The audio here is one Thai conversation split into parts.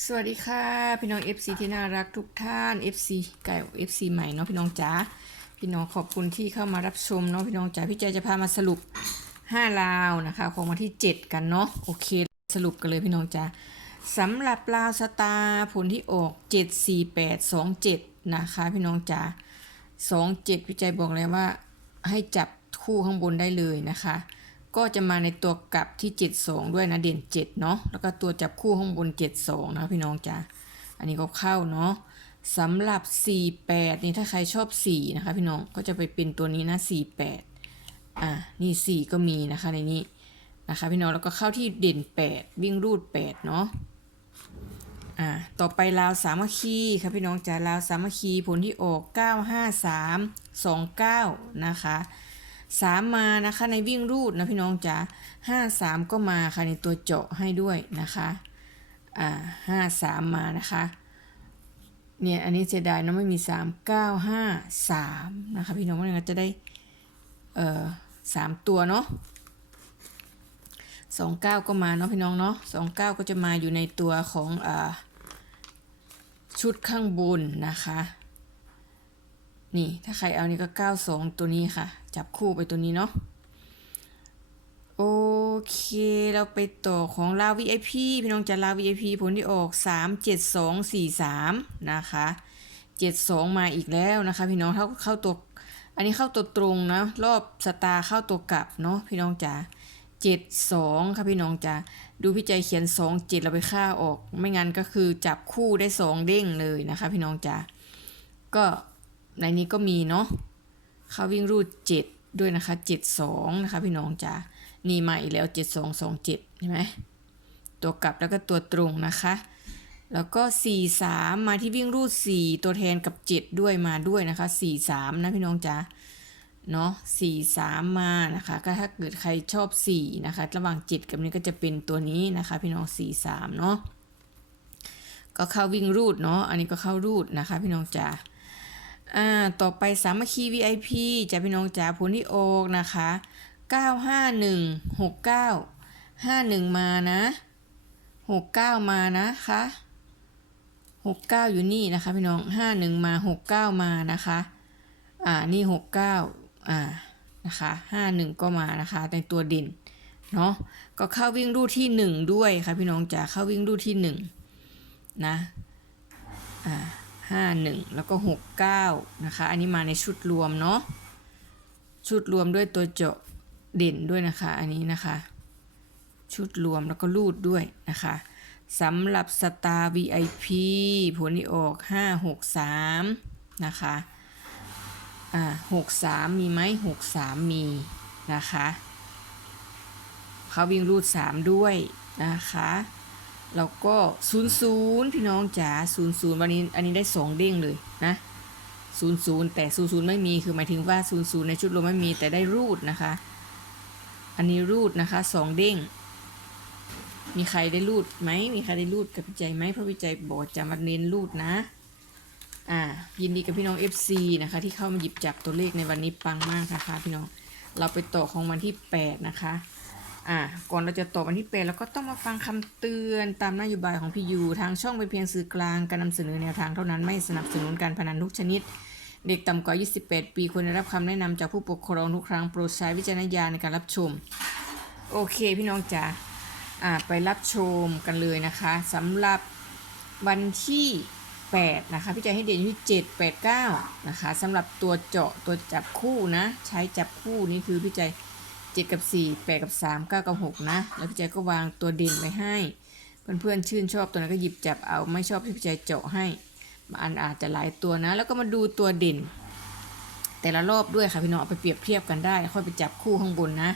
สวัสดีค่ะ พี่น้อง FC ที่น่ารักทุกท่าน FC เก่า FC ใหม่เนาะพี่น้องจ๋าพี่น้องขอบคุณที่เข้ามารับชมเนาะพี่น้องจ๋าพี่ใจจะพามาสรุป 5 ลาวนะคะของวันที่ 7 กันเนาะโอเค สรุปกันเลยพี่น้องจ๋าสำหรับลาวสตาร์ผลที่ออก 74827 นะคะพี่น้องจ๋า27พี่ใจบอกเลยว่าให้จับคู่ข้างบนได้เลยนะคะ ก็จะมาในตัวกลับที่ 72 ด้วยนะเด่น 7 เนาะแล้วก็ตัวจับคู่ข้างบน 72 นะพี่น้องจ้าอันนี้ก็เข้าเนาะสำหรับ 48 นี่ถ้าใครชอบ 4 นะคะพี่น้องก็จะไปเป็นตัวนี้นะ 48 อะนี่ 4 ก็มีนะคะในนี้นะคะพี่น้องแล้วก็เข้าที่เด่น 8 วิ่งรูด 8 เนาะอะต่อไปลาวสามัคคีค่ะพี่น้องจ้าลาวสามัคคีผลที่ออก 953 29 นะคะ สามมานะคะในวิ่งรูดนะพี่น้องจ๋าห้าสามก็มาค่ะในตัวเจาะให้ด้วยนะคะอ่าห้าสามมานะคะเนี่ยอันนี้เสียดายเนาะไม่มีสามเก้าห้าสามนะคะพี่น้องว่าจะได้เอ่อสามตัวเนาะสองเก้าก็มาเนาะพี่น้องเนาะสองเก้าก็จะมาอยู่ในตัวของอ่าชุดข้างบนนะคะ นี่ถ้าใครเอานี่ก็92ตัวนี้ค่ะ จับคู่ไปตัวนี้เนาะ โอเค เราไปต่อของลาว VIP พี่น้องจะลาว VIP ผลที่ออก 37243 นะคะ 72 มาอีกแล้วนะคะ พี่น้องเข้าเข้าตัว อันนี้เข้าตัวตรงนะ รอบสตาร์เข้าตัวกลับเนาะพี่น้องจ๋า72 ค่ะพี่น้องจ๋าดูพี่ใจเขียน 2 7 เราไปค่าออก ไม่งั้นก็คือจับคู่ได้ 2 เด้งเลยนะคะ พี่น้องจ๋าก็ในนี้ก็มีเนาะ เขาวิ่งรูด 7 ด้วยนะคะ 72 นะคะ พี่น้องจ๋านี่มาอีกแล้ว 7227 ใช่ไหมตัวกลับแล้วก็ตัวตรงนะคะ แล้วก็ 43 มาที่วิ่งรูด 4 ตัวแทนกับ 7 ด้วยมาด้วยนะคะ 43 นะพี่น้องจ๋าเนาะ43มานะคะก็ถ้าเกิดใครชอบ4นะคะ ระหว่าง7กับนี้ก็จะเป็นตัวนี้นะคะ พี่น้อง43เนาะก็เข้าวิ่งรูดเนาะอันนี้ก็เข้ารูดนะคะ พี่น้องจ๋า อ่าต่อไปสามัคคี VIP จะพี่น้องจ๋าผลที่ออกนะคะ 951 69 51 มานะ 69 มานะคะ69 อยู่นี่นะคะพี่น้อง 51 มา 69 มานะคะ อ่านี่69อ่านะคะ51 ก็มานะคะในตัวด่นเนาะก็เข้าวิ่งรูที่ 1 ด้วยค่ะพี่น้องจ๋าเข้าวิ่งรูที่ 1 นะอ่า ห้าหนึ่งแล้วก็หกเก้านะคะ อันนี้มาในชุดรวมเนาะ ชุดรวมด้วยตัวเจาะเด่นด้วยนะคะ อันนี้นะคะ ชุดรวมแล้วก็รูดด้วยนะคะสำหรับสตาร์ VIP ผลที่ออกห้าหกสามนะคะ อ่าหกสามมีไหมหกสามมีนะคะ เขาวิ่งรูดสามด้วยนะคะ แล้วก็ศูนย์ศูนย์พี่น้องจ๋าศูนย์ศูนย์วันนี้อันนี้ได้สองเด้งเลยนะศูนย์ศูนย์แต่ศูนย์ศูนย์ไม่มีคือหมายถึงว่าศูนย์ศูนย์ในชุดรวมไม่มีแต่ได้รูดนะคะ อันนี้รูดนะคะสองเด้ง มีใครได้รูดไหมมีใครได้รูดกับพี่ใจไหมเพราะพี่ใจบอกจะมาเน้นรูดนะอ่ายินดีกับพี่น้อง FC นะคะ ที่เข้ามาหยิบจับตัวเลขในวันนี้ปังมากนะคะ พี่น้องเราไปต่อของวันที่ 8 นะคะ อ่าก่อนเราจะต่อวันที่8เราก็ต้องมาฟังคำเตือนตามนโยบายของพี่ยูทางช่องเป็นเพียงสื่อกลางการนำเสนอแนวทางเท่านั้นไม่สนับสนุนการพนันทุกชนิด เด็กต่ำกว่า 28 ปีควรได้รับคำแนะนำจากผู้ปกครองทุกครั้งโปรดใช้วิจารณญาณในการรับชม โอเคพี่น้องจ๋าอ่าไปรับชมกันเลยนะคะสำหรับวันที่ 8 นะคะ พี่ใจให้เด่นอยู่ที่ 7 8 9 นะคะสำหรับตัวเจาะตัวจับคู่นะ ใช้จับคู่นี่คือพี่ใจ 7กับ4 8กับ3 9กับ6นะ แล้วพี่ใจก็วางตัวเด่นไว้ให้ เพื่อนๆชื่นชอบตัวนั้นก็หยิบจับเอาไม่ชอบที่พี่ใจเจาะให้มันอาจจะหลายตัวนะ แล้วก็มาดูตัวเด่น แต่ละรอบด้วยค่ะพี่น้องเอาไปเปรียบเทียบกันได้ ค่อยไปจับคู่ข้างบนนะ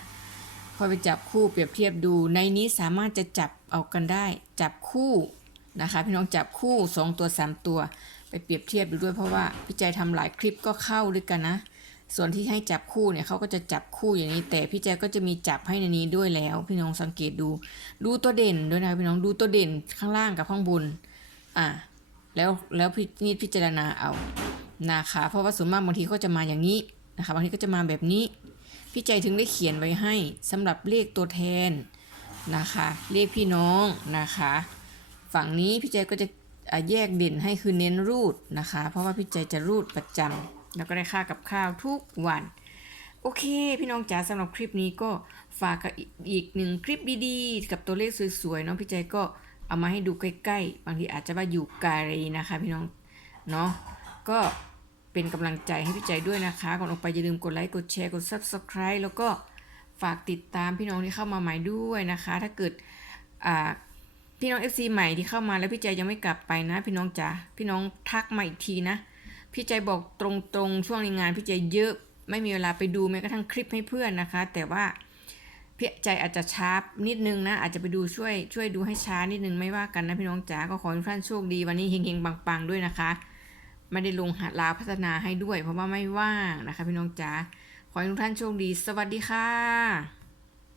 ค่อยไปจับคู่เปรียบเทียบดู ในนี้สามารถจะจับเอากันได้ จับคู่นะคะพี่น้องจับคู่ 2 ตัว 3 ตัว ไปเปรียบเทียบดูด้วยเพราะว่าพี่ใจทำหลายคลิปก็เข้าด้วยกันนะ ส่วนที่ให้จับคู่เนี่ยเขาก็จะจับคู่อย่างนี้ แต่พี่แจก็จะมีจับให้ในนี้ด้วยแล้ว พี่น้องสังเกตดู ดูตัวเด่นด้วยนะพี่น้องดูตัวเด่นข้างล่างกับข้างบนอะแล้วแล้วพี่นี่พิจารณาเอานะคะเพราะว่าส่วนมากบางทีก็จะมาอย่างนี้นะคะบางทีก็จะมาแบบนี้ พี่ใจถึงได้เขียนไว้ให้สำหรับเลขตัวแทนนะคะเลขพี่น้องนะคะ ฝั่งนี้พี่ใจก็จะแยกเด่นให้คือเน้นรูดนะคะ เพราะว่าพี่ใจจะรูดประจำ แล้วก็ได้ค่ากับข้าวทุกวัน โอเค พี่น้องจ๋าสำหรับคลิปนี้ก็ฝากกับอีกหนึ่งคลิปดีๆ กับตัวเลขสวยๆเนาะพี่ใจก็เอามาให้ดูใกล้ๆ บางทีอาจจะว่าอยู่ไกลนะคะ พี่น้องเนาะก็เป็นกำลังใจให้พี่ใจด้วยนะคะก่อนออกไปอย่าลืมกดไลค์กดแชร์กด subscribe แล้วก็ฝากติดตามพี่น้องที่เข้ามาใหม่ด้วยนะคะ ถ้าเกิดพี่น้อง FC ใหม่ที่เข้ามาแล้วพี่ใจยังไม่กลับไปนะ พี่น้องจ๋าพี่น้องทักมาอีกทีนะ พี่ใจบอกตรงๆ ช่วงในงานพี่ใจเยอะไม่มีเวลาไปดูแม้กระทั่งคลิปให้เพื่อนนะคะ แต่ว่าพี่ใจอาจจะช้านิดนึงนะ อาจจะไปดูช่วย ช่วยดูให้ช้านิดนึงไม่ว่ากันนะพี่น้องจ๋าก็ขอให้ทุกท่านโชคดี วันนี้เฮงๆปังๆด้วยนะคะไม่ได้ลงหาลาพัฒนาให้ด้วย เพราะว่าไม่ว่างนะคะ พี่น้องจ๋าขอให้ทุกท่านโชคดี สวัสดีค่ะ